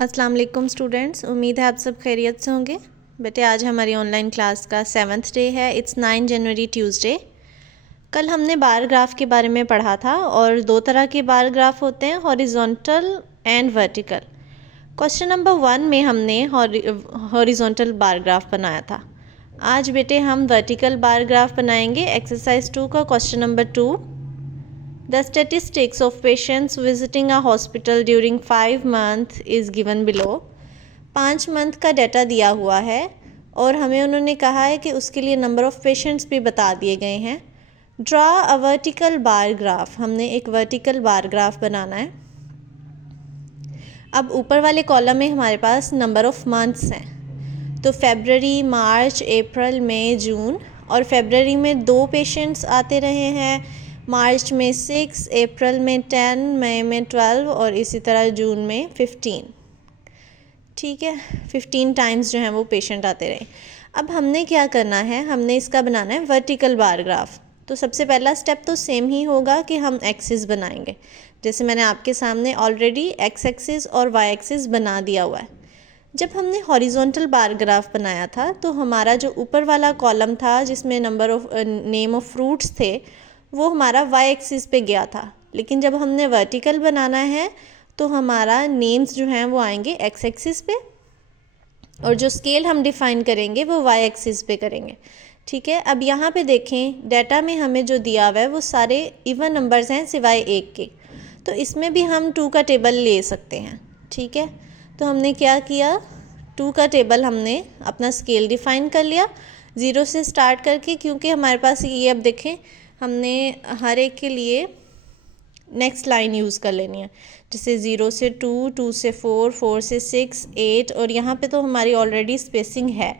अस्सलाम वालेकुम स्टूडेंट्स, उम्मीद है आप सब खैरियत से होंगे। बेटे आज हमारी ऑनलाइन क्लास का 7th डे है। It's 9 January Tuesday. कल हमने बार ग्राफ के बारे में पढ़ा था और दो तरह के बार ग्राफ होते हैं, horizontal and vertical. Question number 1 में हमने हॉरिजॉन्टल बार ग्राफ बनाया था। आज बेटे हम वर्टिकल बार ग्राफ बनाएंगे। एक्सरसाइज 2 का question number 2। The statistics of patients visiting a hospital during 5 months is given below. 5 month का डाटा दिया हुआ है और हमें उन्होंने कहा है कि उसके लिए नंबर ऑफ़ पेशेंट्स भी बता दिए गए हैं। Draw a vertical bar graph, हमने एक वर्टिकल बार ग्राफ बनाना है। अब ऊपर वाले कॉलम में हमारे पास नंबर ऑफ़ मंथ्स हैं, तो फरवरी, मार्च, अप्रैल, मई, जून। और फरवरी में 2 पेशेंट्स आते रहे हैं, मार्च में 6, अप्रैल में 10, मई में 12 और इसी तरह जून में 15। ठीक है, 15 टाइम्स जो हैं वो पेशेंट आते रहे। अब हमने क्या करना है, हमने इसका बनाना है वर्टिकल बार ग्राफ। तो सबसे पहला स्टेप तो सेम ही होगा कि हम एक्सिस बनाएंगे। जैसे मैंने आपके सामने ऑलरेडी एक्स एक्सिस और वाई एक्सिस बना दिया हुआ है। जब हमने हॉरिजॉन्टल बार ग्राफ बनाया था तो हमारा जो ऊपर वाला कॉलम था जिसमें number of name of fruits थे वो हमारा वाई एक्सिस पे गया था, लेकिन जब हमने वर्टिकल बनाना है तो हमारा नेम्स जो हैं वो आएंगे एक्स एक्सिस पे और जो स्केल हम डिफ़ाइन करेंगे वो वाई एक्सिस पे करेंगे। ठीक है, अब यहाँ पे देखें डाटा में हमें जो दिया हुआ है वो सारे इवन नंबर्स हैं सिवाय एक के, तो इसमें भी हम 2 का टेबल ले सकते हैं। ठीक है, तो हमने क्या किया, 2 का टेबल हमने अपना स्केल डिफ़ाइन कर लिया 0 से स्टार्ट करके, क्योंकि हमारे पास ये अब देखें हमने हर एक के लिए नेक्स्ट लाइन यूज़ कर लेनी है। जैसे 0 से 2, 2 से 4, 4 से 6, 8 और यहाँ पे तो हमारी ऑलरेडी स्पेसिंग है।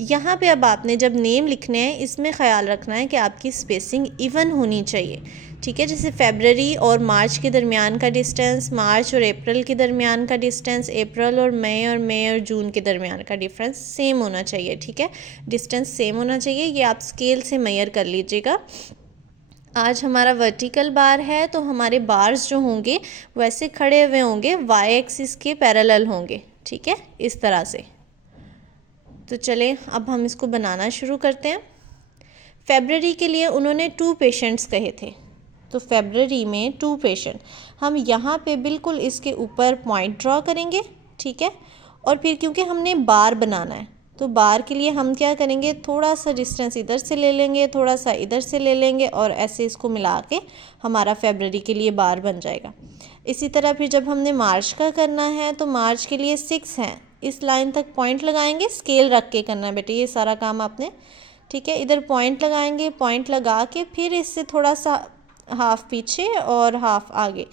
यहाँ पे अब आपने जब नेम लिखने हैं इसमें ख़्याल रखना है कि आपकी स्पेसिंग इवन होनी चाहिए। ठीक है, जैसे फरवरी और मार्च के दरमियान का डिस्टेंस, मार्च और अप्रैल के दरमियान का डिस्टेंस, अप्रैल और मई और जून के दरमियान का डिफरेंस सेम होना चाहिए। ठीक है, डिस्टेंस सेम होना चाहिए, ये आप स्केल से मेजर कर लीजिएगा। आज हमारा वर्टिकल बार है तो हमारे बार्स जो होंगे वैसे खड़े हुए होंगे, वाई एक्सिस के पैरेलल होंगे। ठीक है, इस तरह से। तो चलें अब हम इसको बनाना शुरू करते हैं। फरवरी के लिए उन्होंने 2 पेशेंट्स कहे थे, तो फरवरी में 2 पेशेंट हम यहाँ पे बिल्कुल इसके ऊपर पॉइंट ड्रॉ करेंगे। ठीक है, और फिर क्योंकि हमने बार बनाना है तो बार के लिए हम क्या करेंगे, थोड़ा सा डिस्टेंस इधर से ले लेंगे, थोड़ा सा इधर से ले लेंगे और ऐसे इसको मिला के हमारा फरवरी के लिए बार बन जाएगा। इसी तरह फिर जब हमने मार्च का करना है तो मार्च के लिए 6 हैं, इस लाइन तक पॉइंट लगाएंगे, स्केल रख के करना है बेटे ये सारा काम आपने। ठीक है, इधर पॉइंट लगाएंगे, पॉइंट लगा के फिर इससे थोड़ा सा हाफ पीछे और हाफ आगे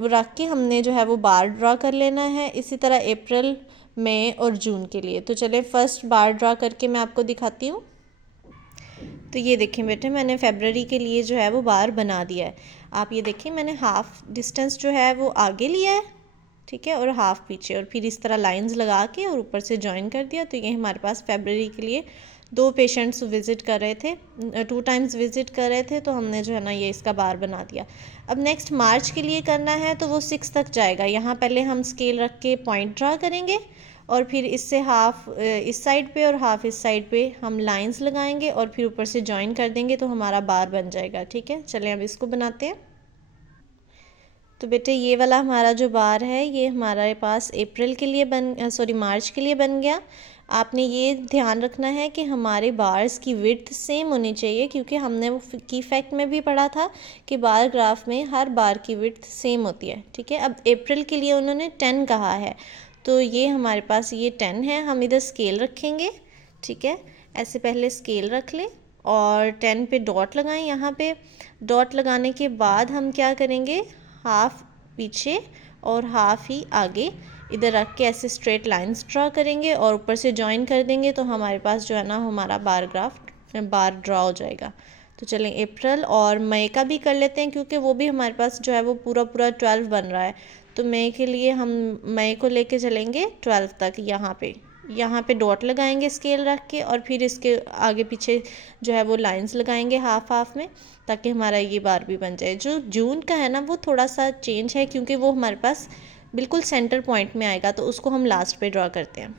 रख के हमने जो है वो बार ड्रा कर लेना है। इसी तरह अप्रैल, मई और जून के लिए। तो चलें फर्स्ट बार ड्रा करके मैं आपको दिखाती हूँ। तो ये देखें बेटे मैंने फरवरी के लिए जो है वो बार बना दिया है। आप ये देखें मैंने हाफ डिस्टेंस जो है वो आगे लिया है, ठीक है, और हाफ पीछे, और फिर इस तरह लाइंस लगा के और ऊपर से जॉइन कर दिया। तो ये हमारे पास फरवरी के लिए 2 पेशेंट्स विज़िट कर रहे थे, 2 टाइम्स विज़िट कर रहे थे, तो हमने जो है ना ये इसका बार बना दिया। अब नेक्स्ट मार्च के लिए करना है तो वो 6 तक जाएगा। यहाँ पहले हम स्केल रख के पॉइंट ड्रा करेंगे और फिर इससे हाफ इस साइड पे और हाफ इस साइड पे हम लाइंस लगाएंगे और फिर ऊपर से जॉइन कर देंगे तो हमारा बार बन जाएगा। ठीक है, चलें अब इसको बनाते हैं। तो बेटे ये वाला हमारा जो बार है ये हमारे पास अप्रैल के लिए मार्च के लिए बन गया। आपने ये ध्यान रखना है कि हमारे बार्स की विड्थ सेम होनी चाहिए, क्योंकि हमने वो की फैक्ट में भी पढ़ा था कि बार ग्राफ में हर बार की विड्थ सेम होती है। ठीक है, अब अप्रैल के लिए उन्होंने 10 कहा है तो ये हमारे पास ये 10 है, हम इधर स्केल रखेंगे। ठीक है, ऐसे पहले स्केल रख लें और 10 पे डॉट लगाएं। यहाँ पे डॉट लगाने के बाद हम क्या करेंगे, हाफ पीछे और हाफ ही आगे इधर रख के ऐसे स्ट्रेट लाइंस ड्रा करेंगे और ऊपर से जॉइन कर देंगे तो हमारे पास जो है ना हमारा बार ड्रा हो जाएगा। तो चलें अप्रैल और मई का भी कर लेते हैं, क्योंकि वो भी हमारे पास जो है वो पूरा 12 बन रहा है। तो मई के लिए हम मई को लेके चलेंगे 12 तक। यहाँ पे डॉट लगाएंगे स्केल रख के और फिर इसके आगे पीछे जो है वो लाइंस लगाएंगे हाफ हाफ में, ताकि हमारा ये बार भी बन जाए। जो जून का है ना वो थोड़ा सा चेंज है, क्योंकि वो हमारे पास बिल्कुल सेंटर पॉइंट में आएगा, तो उसको हम लास्ट पे ड्रॉ करते हैं।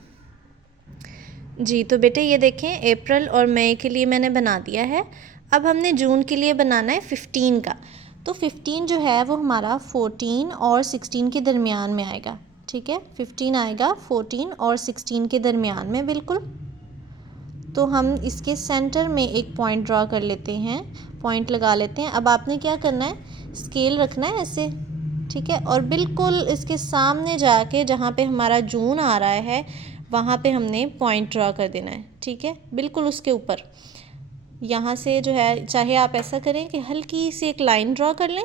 जी तो बेटे ये देखें, अप्रैल और मई के लिए मैंने बना दिया है। अब हमने जून के लिए बनाना है 15 का। तो 15 जो है वो हमारा 14 और 16 के दरमियान में आएगा। ठीक है, 15 आएगा 14 और 16 के दरमियान में बिल्कुल। तो हम इसके सेंटर में एक पॉइंट ड्रॉ कर लेते हैं, पॉइंट लगा लेते हैं। अब आपने क्या करना है, स्केल रखना है ऐसे, ठीक है, और बिल्कुल इसके सामने जाके जहाँ पे हमारा जून आ रहा है वहाँ पे हमने पॉइंट ड्रॉ कर देना है। ठीक है, बिल्कुल उसके ऊपर यहाँ से जो है, चाहे आप ऐसा करें कि हल्की सी एक लाइन ड्रॉ कर लें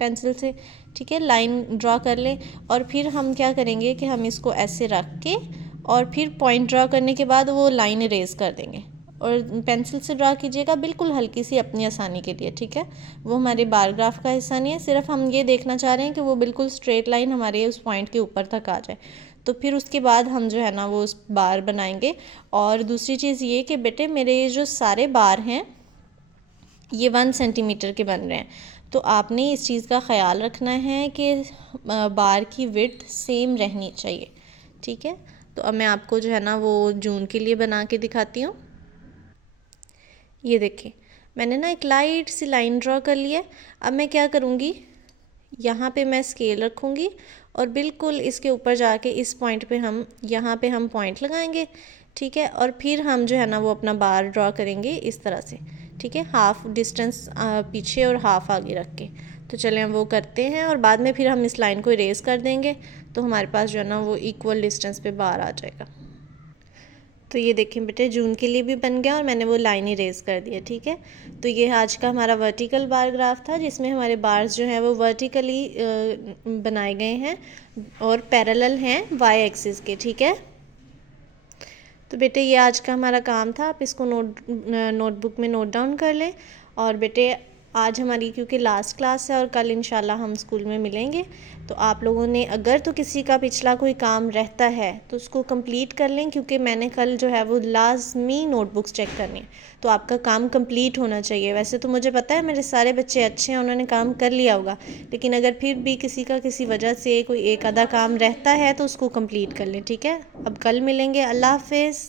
पेंसिल से। ठीक है, लाइन ड्रॉ कर लें और फिर हम क्या करेंगे कि हम इसको ऐसे रख के और फिर पॉइंट ड्रॉ करने के बाद वो लाइन इरेज कर देंगे। और पेंसिल से ड्रॉ कीजिएगा बिल्कुल हल्की सी, अपनी आसानी के लिए। ठीक है, वो हमारे बार ग्राफ का हिस्सा नहीं है, सिर्फ हम ये देखना चाह रहे हैं कि वो बिल्कुल स्ट्रेट लाइन हमारे उस पॉइंट के ऊपर तक आ जाए। तो फिर उसके बाद हम जो है ना वो उस बार बनाएंगे। और दूसरी चीज़ ये कि बेटे मेरे ये जो सारे बार हैं ये 1 सेंटीमीटर के बन रहे हैं। तो आपने इस चीज़ का ख़याल रखना है कि बार की विड्थ सेम रहनी चाहिए। ठीक है, तो अब मैं आपको जो है ना वो जून के लिए बना के दिखाती हूँ। ये देखिए, मैंने ना एक लाइट सी लाइन ड्रॉ कर लिया है। अब मैं क्या करूँगी, यहाँ पे मैं स्केल रखूँगी और बिल्कुल इसके ऊपर जाके इस पॉइंट पे हम, यहाँ पे हम पॉइंट लगाएंगे। ठीक है, और फिर हम जो है ना वो अपना बार ड्रॉ करेंगे इस तरह से। ठीक है, हाफ डिस्टेंस पीछे और हाफ आगे रख के। तो चलें हम वो करते हैं और बाद में फिर हम इस लाइन को इरेज कर देंगे, तो हमारे पास जो है ना वो इक्वल डिस्टेंस पे बार आ जाएगा। तो ये देखें बेटे, जून के लिए भी बन गया और मैंने वो लाइन इरेज कर दी है। ठीक है, तो ये आज का हमारा वर्टिकल बार ग्राफ था, जिसमें हमारे बार्स जो हैं वो वर्टिकली बनाए गए हैं और पैरेलल हैं वाई एक्सिस के। ठीक है, तो बेटे ये आज का हमारा काम था, आप इसको नोटबुक में नोट डाउन कर लें। और बेटे आज हमारी क्योंकि लास्ट क्लास है और कल इंशाल्लाह हम स्कूल में मिलेंगे, तो आप लोगों ने अगर तो किसी का पिछला कोई काम रहता है तो उसको कंप्लीट कर लें, क्योंकि मैंने कल जो है वो लाजमी नोटबुक्स चेक करनी है। तो आपका काम कंप्लीट होना चाहिए। वैसे तो मुझे पता है मेरे सारे बच्चे अच्छे हैं, उन्होंने काम कर लिया होगा, लेकिन अगर फिर भी किसी का किसी वजह से कोई एक आधा काम रहता है तो उसको कंप्लीट कर लें। ठीक है, अब कल मिलेंगे। अल्लाह हाफिज़।